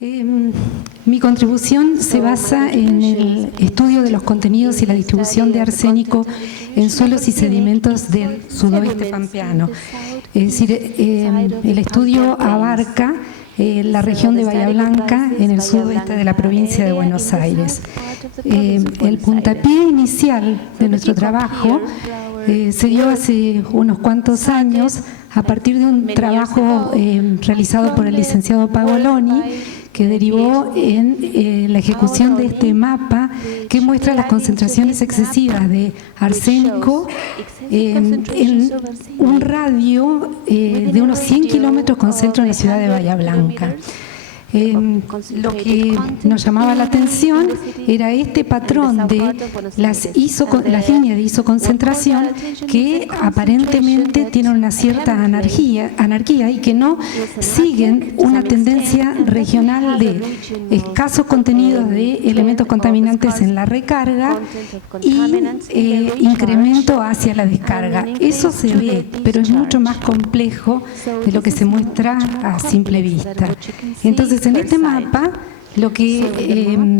Mi contribución se basa en el estudio de los contenidos y la distribución de arsénico en suelos y sedimentos del sudoeste pampeano. Es decir, el estudio abarca la región de Bahía Blanca en el sudoeste de la provincia de Buenos Aires. El puntapié inicial de nuestro trabajo se dio hace unos cuantos años a partir de un trabajo realizado por el licenciado Pagoloni, que derivó en la ejecución de este mapa que muestra las concentraciones excesivas de arsénico en un radio de unos 100 kilómetros con centro en la ciudad de Bahía Blanca. Lo que nos llamaba la atención era este patrón de las líneas de isoconcentración que aparentemente tienen una cierta anarquía y que no siguen una tendencia regional de escasos contenidos de elementos contaminantes en la recarga y incremento hacia la descarga. Eso se ve, pero es mucho más complejo de lo que se muestra a simple vista. Entonces, en este mapa, lo que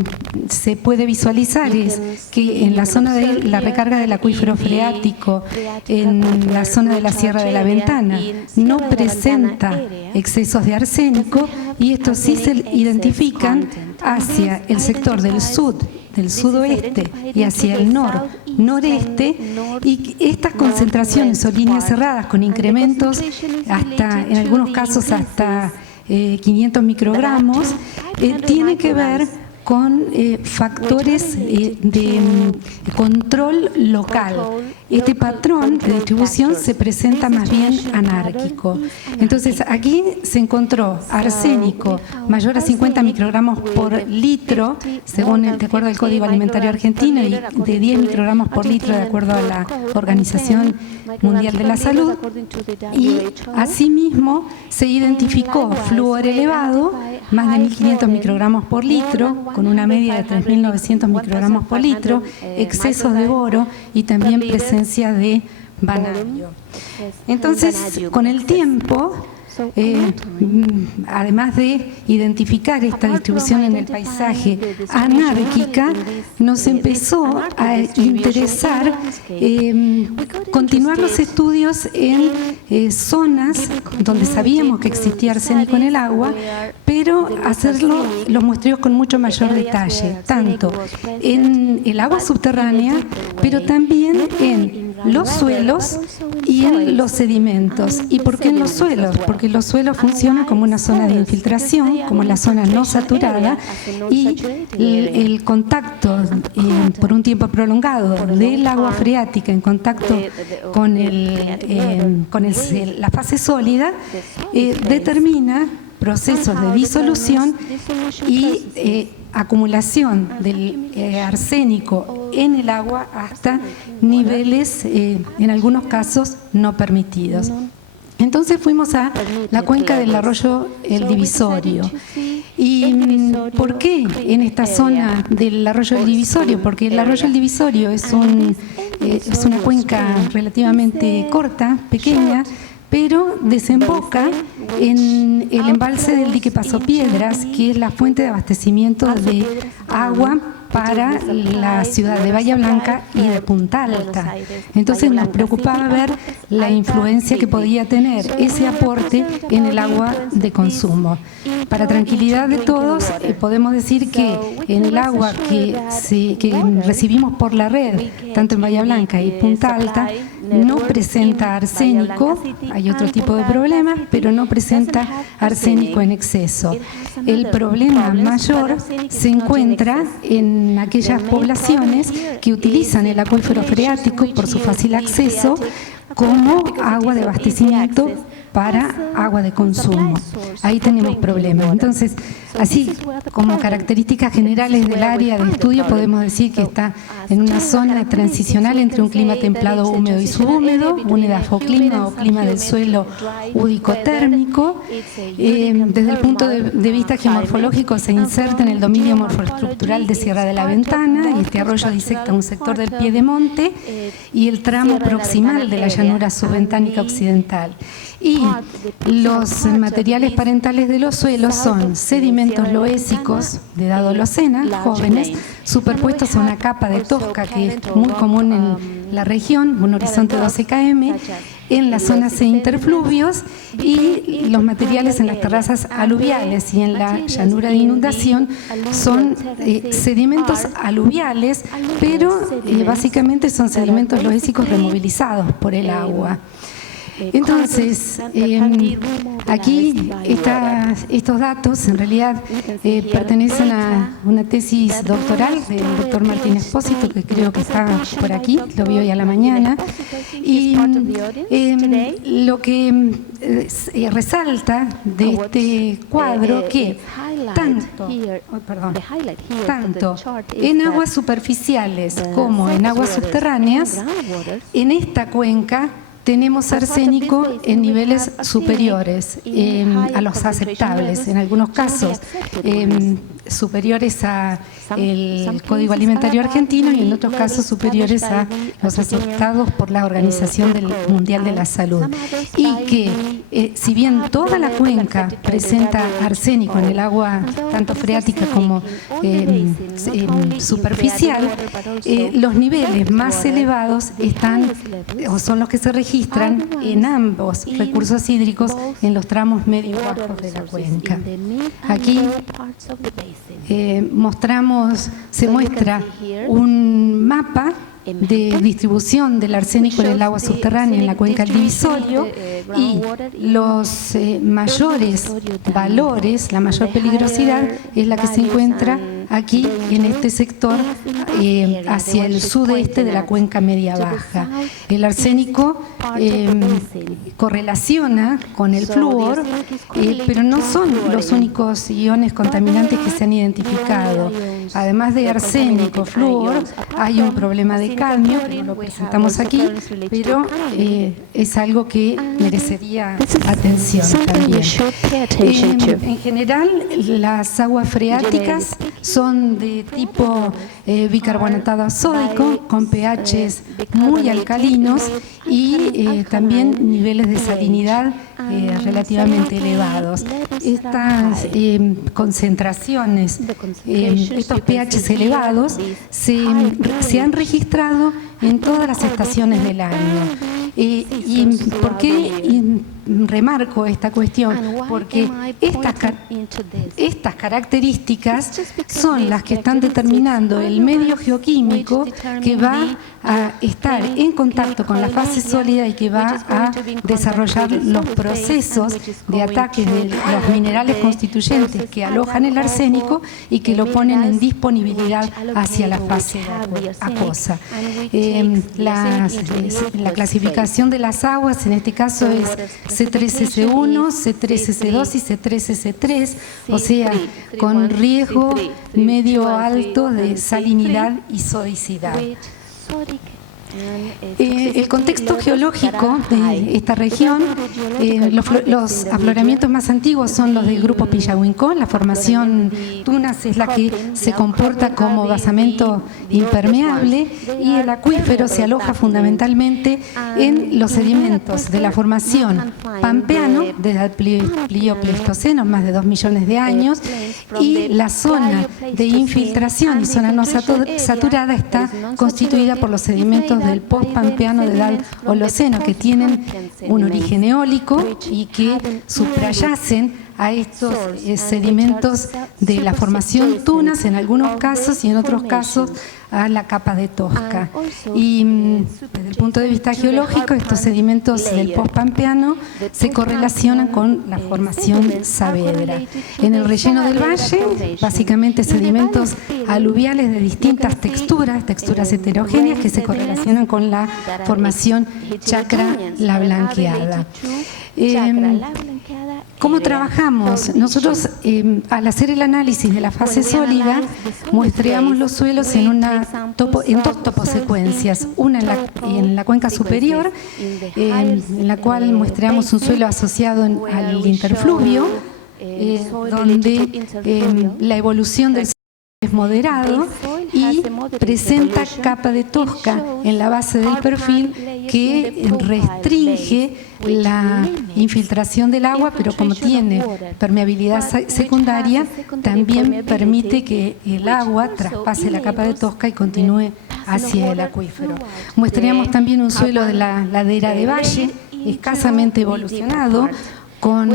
se puede visualizar es que en la zona de la recarga del acuífero freático, en la zona de la Sierra de la Ventana, no presenta excesos de arsénico, y estos sí se identifican hacia el sector del sudoeste y hacia el noreste, y estas concentraciones o líneas cerradas con incrementos hasta, en algunos casos, hasta 500 microgramos, tiene que ver con factores de control local. Este patrón de distribución se presenta más bien anárquico. Entonces, aquí se encontró arsénico mayor a 50 microgramos por litro, de acuerdo al Código Alimentario Argentino, y de 10 microgramos por litro, de acuerdo a la Organización Mundial de la Salud. Y asimismo se identificó flúor elevado, más de 1.500 microgramos por litro, con una media de 3.900 microgramos por litro, excesos de boro y también presencia de vanadio. Entonces, con el tiempo, además de identificar esta distribución en el paisaje anárquica, nos empezó a interesar continuar los estudios en zonas donde sabíamos que existía arsénico en el agua, pero hacerlo los muestreos con mucho mayor detalle, tanto en el agua subterránea, pero también en los suelos y en los sedimentos. ¿Y por qué en los suelos? Porque los suelos funcionan como una zona de infiltración, como la zona no saturada, y el contacto por un tiempo prolongado del agua freática en contacto con la fase sólida determina procesos de disolución y acumulación del arsénico en el agua hasta niveles, en algunos casos, no permitidos. Entonces fuimos a la cuenca del arroyo El Divisorio. ¿Y por qué en esta zona del arroyo El Divisorio? Porque el arroyo El Divisorio es una cuenca relativamente corta, pequeña, pero desemboca en el embalse del dique Paso Piedras, que es la fuente de abastecimiento de agua para la ciudad de Bahía Blanca y de Punta Alta. Entonces nos preocupaba ver la influencia que podía tener ese aporte en el agua de consumo. Para tranquilidad de todos, podemos decir que en el agua que recibimos por la red, tanto en Bahía Blanca y Punta Alta, no presenta arsénico, hay otro tipo de problemas, pero no presenta arsénico en exceso. El problema mayor se encuentra en aquellas poblaciones que utilizan el acuífero freático por su fácil acceso como agua de abastecimiento para agua de consumo. Ahí tenemos problemas. Entonces, así como características generales del área de estudio, podemos decir que está en una zona transicional entre un clima templado húmedo y subhúmedo, un edafoclima o clima del suelo údico-térmico. Desde el punto de vista geomorfológico, se inserta en el dominio morfoestructural de Sierra de la Ventana, y este arroyo disecta un sector del piedemonte y el tramo proximal de la llanura subventánica occidental. Y los materiales parentales de los suelos son sedimentos sedimentos loésicos de edad holocena, jóvenes, superpuestos a una capa de tosca que es muy común en la región, un horizonte 12 km, en las zonas de interfluvios y los materiales en las terrazas aluviales y en la llanura de inundación son sedimentos aluviales, pero básicamente son sedimentos loésicos removilizados por el agua. Entonces, aquí estos datos en realidad pertenecen a una tesis doctoral del doctor Martín Espósito, que creo que está por aquí, lo vi hoy a la mañana, y lo que resalta de este cuadro que tanto en aguas superficiales como en aguas subterráneas, en esta cuenca tenemos arsénico en niveles superiores a los aceptables, en algunos casos superiores al Código Alimentario Argentino y en otros casos superiores a los aceptados por la Organización Mundial de la Salud. Y que si bien toda la cuenca presenta arsénico en el agua tanto freática como superficial, los niveles más elevados son los que se registran en ambos recursos hídricos en los tramos medio y bajos de la cuenca. Aquí se muestra un mapa de distribución del arsénico en el agua subterránea en la cuenca del Divisorio y los mayores valores, la mayor peligrosidad es la que se encuentra aquí en este sector hacia el sudeste de la cuenca media-baja. El arsénico correlaciona con el flúor, pero no son los únicos iones contaminantes que se han identificado. Además de arsénico, flúor, hay un problema de cadmio, que no lo presentamos aquí, pero es algo que merecería atención también. En general, las aguas freáticas son de tipo bicarbonatado sódico, con pHs muy alcalinos y también niveles de salinidad relativamente elevados. Estas concentraciones, estos pHs elevados se han registrado en todas las estaciones del año. ¿Y por qué remarco esta cuestión? Porque estas características son las que están determinando el medio geoquímico que va a estar en contacto con la fase sólida y que va a desarrollar los procesos de ataque de los minerales constituyentes que alojan el arsénico y que lo ponen en disponibilidad hacia la fase acuosa. La clasificación de las aguas en este caso es C3S1, C3S2 y C3S3, o sea, con riesgo medio alto de salinidad y sodicidad. El contexto geológico de esta región, los afloramientos más antiguos son los del grupo Pillahuincó. La formación Tunas es la que se comporta como basamento impermeable y el acuífero se aloja fundamentalmente en los sedimentos de la formación Pampeano, desde el Plioclestoceno, más de 2 millones de años, y la zona de infiltración y zona no saturada está constituida por los sedimentos del post-pampeano de edad holoceno, que tienen un origen eólico y que suprayacen a estos sedimentos de la formación Tunas en algunos casos y en otros casos a la capa de Tosca. Y desde el punto de vista geológico, estos sedimentos del post-pampeano se correlacionan con la formación Saavedra. En el relleno del valle, básicamente sedimentos aluviales de distintas texturas heterogéneas que se correlacionan con la formación Chacra La Blanqueada. ¿Cómo trabajamos? Nosotros, al hacer el análisis de la fase sólida, muestreamos los suelos en dos toposecuencias. Una en la cuenca superior, en la cual muestreamos un suelo asociado al interfluvio, donde la evolución del suelo es moderado, y presenta capa de tosca en la base del perfil que restringe la infiltración del agua, pero como tiene permeabilidad secundaria, también permite que el agua traspase la capa de tosca y continúe hacia el acuífero. Muestreamos también un suelo de la ladera de valle, escasamente evolucionado, con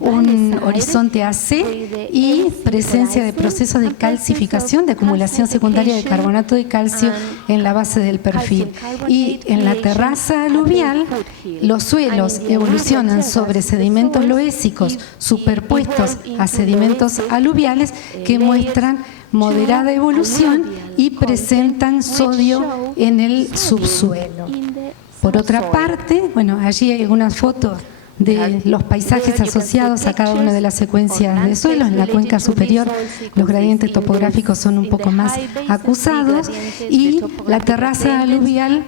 un horizonte AC y presencia de procesos de calcificación, de acumulación secundaria de carbonato de calcio en la base del perfil. Y en la terraza aluvial, los suelos evolucionan sobre sedimentos loésicos superpuestos a sedimentos aluviales que muestran moderada evolución y presentan sodio en el subsuelo. Por otra parte, bueno, allí hay algunas fotos de los paisajes asociados a cada una de las secuencias de suelos. En la cuenca superior los gradientes topográficos son un poco más acusados y la terraza aluvial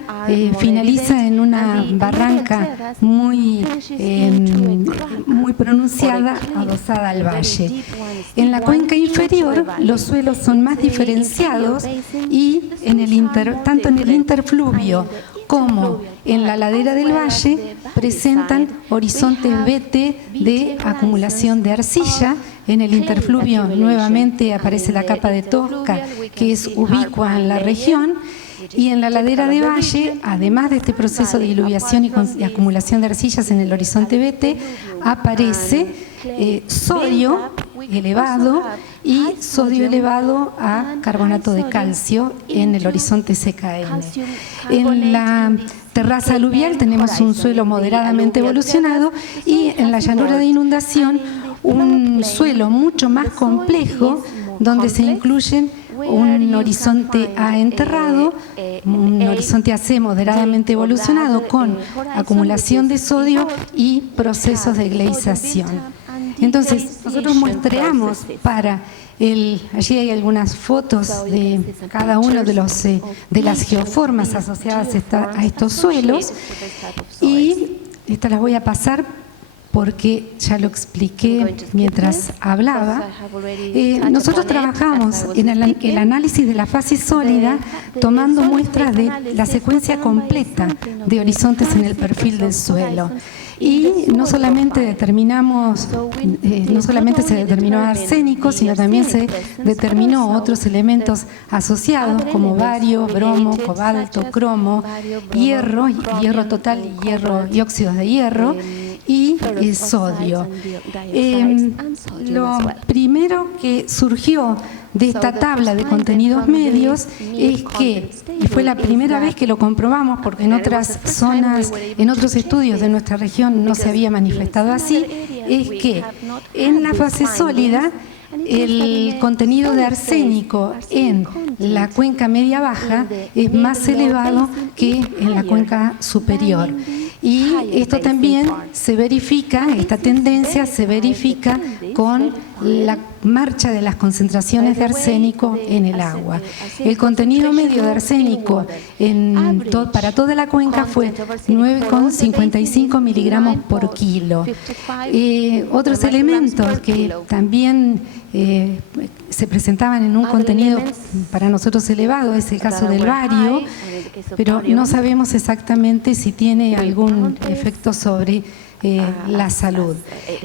finaliza en una barranca muy pronunciada, adosada al valle. En la cuenca inferior los suelos son más diferenciados y tanto en el interfluvio como en la ladera del valle presentan horizontes BT de acumulación de arcilla. En el interfluvio nuevamente aparece la capa de tosca, que es ubicua en la región, y en la ladera de valle, además de este proceso de diluviación y acumulación de arcillas en el horizonte BT, aparece sodio elevado y sodio elevado a carbonato de calcio en el horizonte CKN. En la terraza aluvial tenemos un suelo moderadamente evolucionado y en la llanura de inundación un suelo mucho más complejo donde se incluyen un horizonte A enterrado, un horizonte AC moderadamente evolucionado con acumulación de sodio y procesos de gleisación. Entonces, nosotros muestreamos allí hay algunas fotos de cada uno de las geoformas asociadas a estos suelos y estas las voy a pasar porque ya lo expliqué mientras hablaba. Nosotros trabajamos en el análisis de la fase sólida tomando muestras de la secuencia completa de horizontes en el perfil del suelo. Y no solamente se determinó arsénico, sino también se determinó otros elementos asociados como bario, bromo, cobalto, cromo, hierro total y óxidos de hierro y sodio. Lo primero que surgió de esta tabla de contenidos medios es que, y fue la primera vez que lo comprobamos porque en otras zonas, en otros estudios de nuestra región no se había manifestado así, es que en la fase sólida el contenido de arsénico en la cuenca media-baja es más elevado que en la cuenca superior. Y esto también se verifica, esta tendencia se verifica con la marcha de las concentraciones de arsénico en el agua. El contenido medio de arsénico para toda la cuenca fue 9,55 miligramos por kilo. Otros elementos que también se presentaban en un contenido para nosotros elevado es el caso del bario, pero no sabemos exactamente si tiene algún efecto sobre la salud.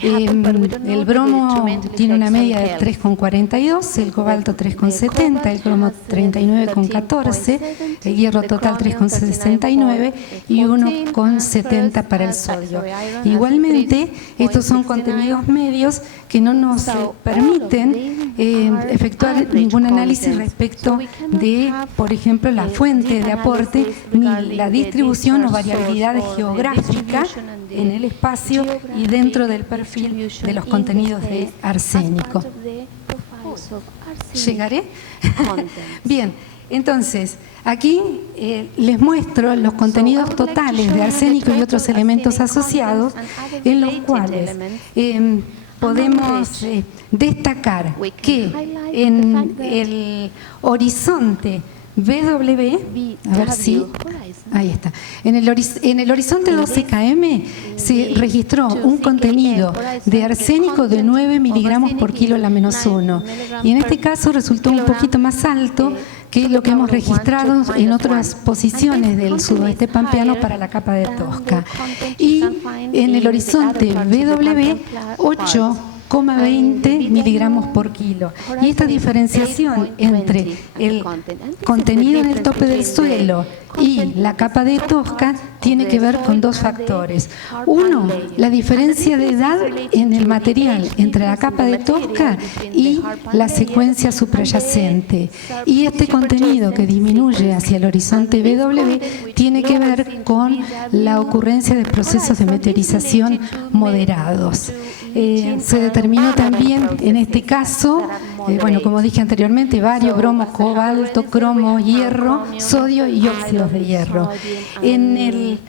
El bromo tiene una media de 3,42, el cobalto 3,70, el cromo 39,14, el hierro total 3,69 y 1,70 para el sodio. Igualmente, estos son contenidos medios que no nos permiten efectuar ningún análisis respecto de, por ejemplo, la fuente de aporte ni la distribución o variabilidad geográfica en el espacio y dentro del perfil de los contenidos de arsénico. ¿Llegaré? Bien, entonces, aquí les muestro los contenidos totales de arsénico y otros elementos asociados en los cuales podemos destacar que en el horizonte BW, a ver si, ahí está. En el horizonte 12 km se registró un contenido de arsénico de 9 miligramos por kilo la menos 1. Y en este caso resultó un poquito más alto que lo que hemos registrado en otras posiciones del sudoeste pampeano para la capa de Tosca. Y en el horizonte BW, 8,20 miligramos por kilo. Y esta diferenciación entre el contenido en el tope del suelo y la capa de Tosca tiene que ver con dos factores. Uno, la diferencia de edad en el material entre la capa de Tosca y la secuencia suprayacente. Y este contenido que disminuye hacia el horizonte BW tiene que ver con la ocurrencia de procesos de meteorización moderados. Se determinó también en este caso, bueno, como dije anteriormente, bario, bromo, cobalto, cromo, hierro, sodio y óxidos de hierro. En el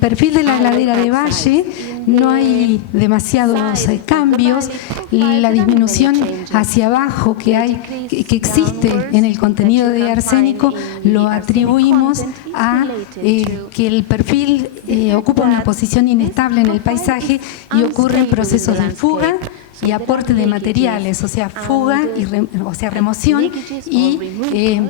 perfil de la ladera de Valle no hay demasiados cambios. La disminución hacia abajo que existe en el contenido de arsénico lo atribuimos a que el perfil ocupa una posición inestable en el paisaje y ocurren procesos de fuga y aporte de materiales, o sea, fuga, remoción e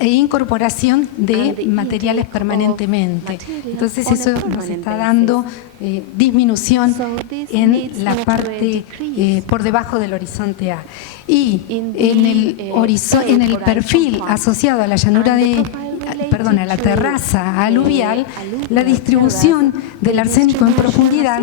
incorporación de materiales permanentemente. Entonces eso nos está dando disminución en la parte por debajo del horizonte A. Y en el perfil asociado a la llanura a la terraza aluvial, la distribución del arsénico en profundidad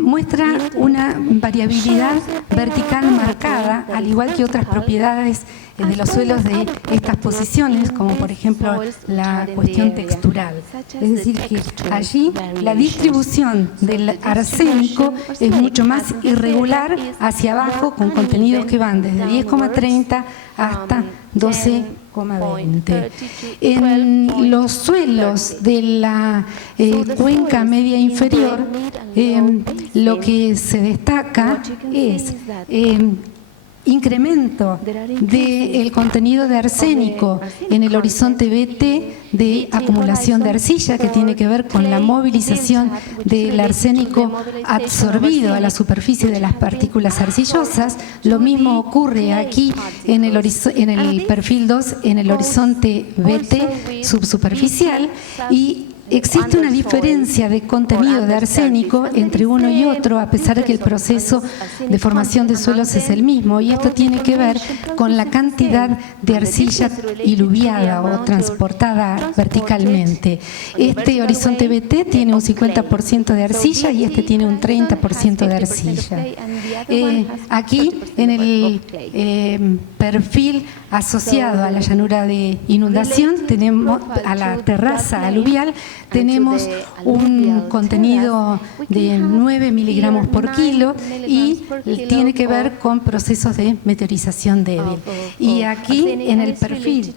muestra una variabilidad vertical marcada, al igual que otras propiedades de los suelos de estas posiciones, como por ejemplo la cuestión textural. Es decir, que allí la distribución del arsénico es mucho más irregular hacia abajo, con contenidos que van desde 10,30 hasta 12,20. En los suelos de la cuenca media inferior, lo que se destaca es incremento del contenido de arsénico en el horizonte BT de acumulación de arcilla, que tiene que ver con la movilización del arsénico absorbido a la superficie de las partículas arcillosas. Lo mismo ocurre aquí en el perfil 2, en el horizonte BT subsuperficial, y existe una diferencia de contenido de arsénico entre uno y otro, a pesar de que el proceso de formación de suelos es el mismo, y esto tiene que ver con la cantidad de arcilla iluviada o transportada verticalmente. Este horizonte BT tiene un 50% de arcilla y este tiene un 30% de arcilla. Aquí, en el perfil asociado a la llanura de inundación, tenemos a la terraza aluvial, tenemos un contenido de 9 miligramos por kilo y tiene que ver con procesos de meteorización débil. Y aquí, en el perfil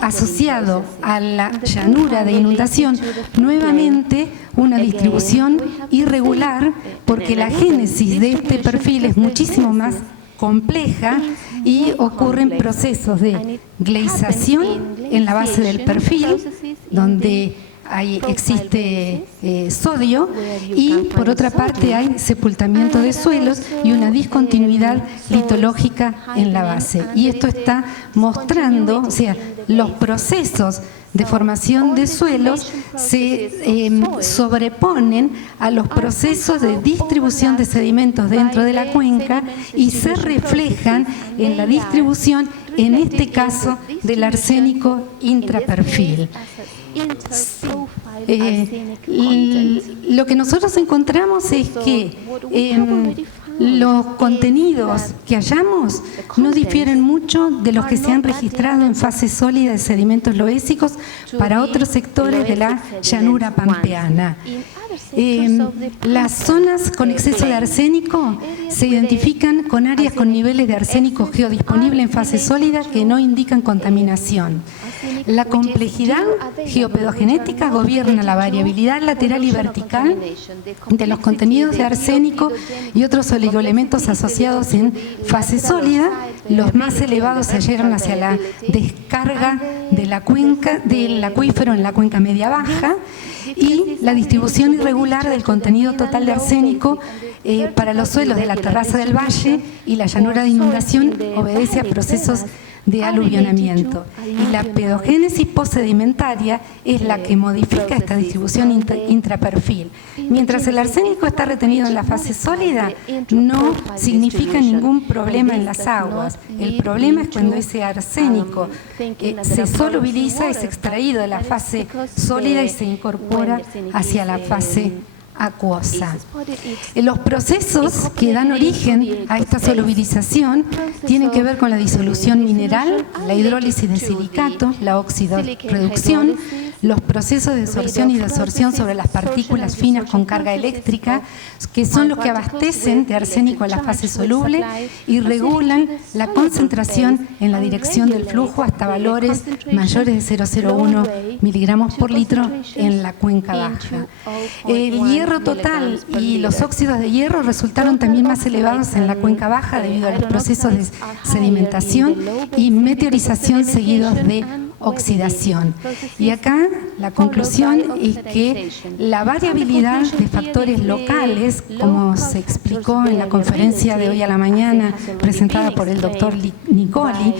asociado a la llanura de inundación, nuevamente una distribución irregular, porque la génesis de este perfil es muchísimo más compleja y ocurren procesos de gleisación en la base del perfil, donde existe sodio, y por otra parte hay sepultamiento de suelos y una discontinuidad litológica en la base. Y esto está mostrando, o sea, los procesos de formación de suelos se sobreponen a los procesos de distribución de sedimentos dentro de la cuenca y se reflejan en la distribución, en este caso, del arsénico intraperfil. Lo que nosotros encontramos es que los contenidos que hallamos no difieren mucho de los que se han registrado en fase sólida de sedimentos loésicos para otros sectores de la llanura pampeana. Las zonas con exceso de arsénico se identifican con áreas con niveles de arsénico geodisponible en fase sólida que no indican contaminación. La complejidad geopedogenética gobierna la variabilidad lateral y vertical de los contenidos de arsénico y otros oligoelementos asociados en fase sólida. Los más elevados se hallaron hacia la descarga de la cuenca, del acuífero en la cuenca media-baja, y la distribución irregular del contenido total de arsénico para los suelos de la terraza del valle y la llanura de inundación obedece a procesos de aluvionamiento. Y la pedogénesis postsedimentaria es la que modifica esta distribución intraperfil. Mientras el arsénico está retenido en la fase sólida, no significa ningún problema en las aguas. El problema es cuando ese arsénico se solubiliza, es extraído de la fase sólida y se incorpora hacia la fase acuosa. Los procesos que dan origen a esta solubilización tienen que ver con la disolución mineral, la hidrólisis de silicato, la oxidorreducción, los procesos de absorción y desorción sobre las partículas finas con carga eléctrica, que son los que abastecen de arsénico a la fase soluble y regulan la concentración en la dirección del flujo hasta valores mayores de 0,01 miligramos por litro en la cuenca baja. El hierro total y los óxidos de hierro resultaron también más elevados en la cuenca baja debido a los procesos de sedimentación y meteorización seguidos de oxidación. Y acá la conclusión es que la variabilidad de factores locales, como se explicó en la conferencia de hoy a la mañana presentada por el doctor Nicoli,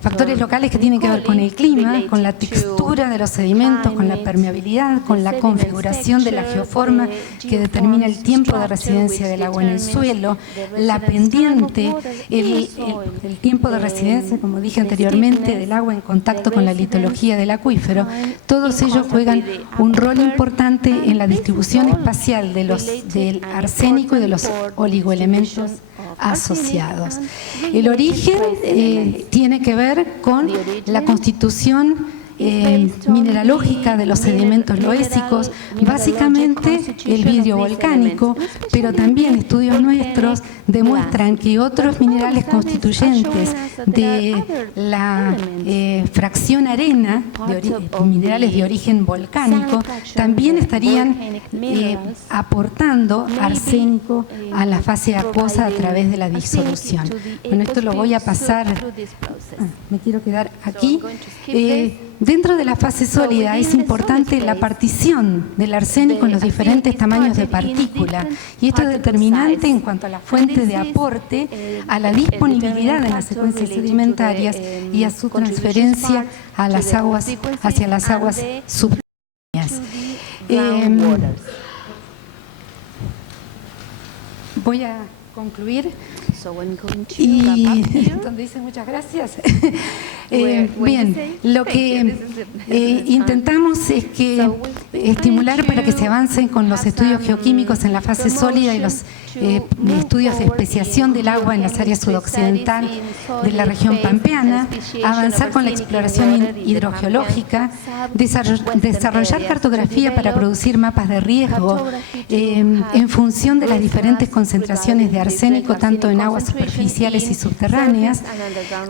factores locales que tienen que ver con el clima, con la textura de los sedimentos, con la permeabilidad, con la configuración de la geoforma que determina el tiempo de residencia del agua en el suelo, la pendiente, el tiempo de residencia, como dije anteriormente, del agua en contacto con la litología del acuífero. Todos ellos juegan un rol importante en la distribución espacial del arsénico y de los oligoelementos asociados. El origen tiene que ver con la constitución mineralógica de los sedimentos loésicos, básicamente el vidrio volcánico, pero también estudios nuestros demuestran que otros minerales constituyentes de la fracción arena, minerales de origen volcánico, también estarían aportando arsénico a la fase acuosa a través de la disolución. Bueno, esto lo voy a pasar, me quiero quedar aquí. Dentro de la fase sólida es importante la partición del arsénico en los diferentes tamaños de partícula, y esto es determinante en cuanto a la fuente de aporte, a la disponibilidad en las secuencias sedimentarias y a su transferencia a las aguas, hacia las aguas subterráneas. Voy a concluir. Y donde dice muchas gracias. Bien, lo que intentamos es que estimular para que se avancen con los estudios geoquímicos en la fase sólida y los estudios de especiación del agua en las áreas sudoccidental de la región pampeana, avanzar con la exploración hidrogeológica, desarrollar cartografía para producir mapas de riesgo en función de las diferentes concentraciones de arsénico tanto en aguas superficiales y subterráneas,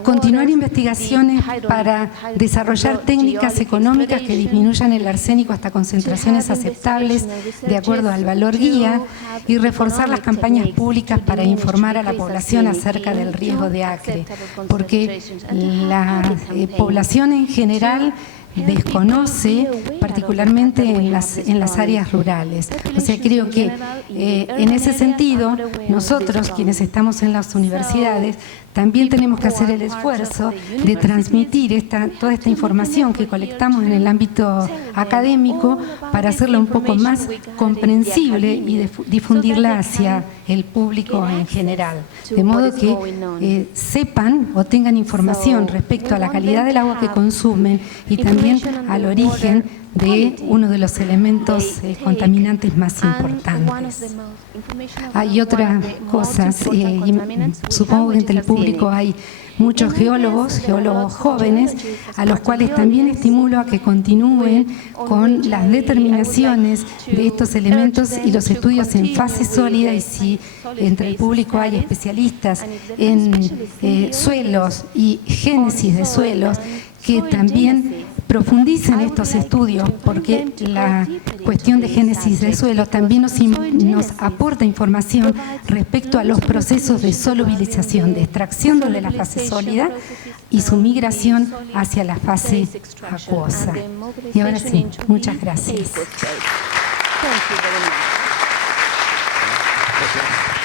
continuar investigaciones para desarrollar técnicas económicas que disminuyan el arsénico hasta concentraciones aceptables de acuerdo al valor guía, y reforzar las campañas públicas para informar a la población acerca del riesgo de acre, porque la población en general desconoce, particularmente en las áreas rurales. O sea, creo que en ese sentido, nosotros, quienes estamos en las universidades, también tenemos que hacer el esfuerzo de transmitir toda esta información que colectamos en el ámbito académico para hacerla un poco más comprensible y difundirla hacia el público en general. De modo que sepan o tengan información respecto a la calidad del agua que consumen y también al origen de uno de los elementos contaminantes más importantes. Hay otras cosas, supongo que entre el público hay muchos geólogos jóvenes, a los cuales también estimulo a que continúen con las determinaciones de estos elementos y los estudios en fase sólida, y si entre el público hay especialistas en suelos y génesis de suelos, que también profundicen estos estudios, porque la cuestión de génesis del suelo también nos aporta información respecto a los procesos de solubilización, de extracción de la fase sólida y su migración hacia la fase acuosa. Y ahora sí, muchas gracias. Thank you very much.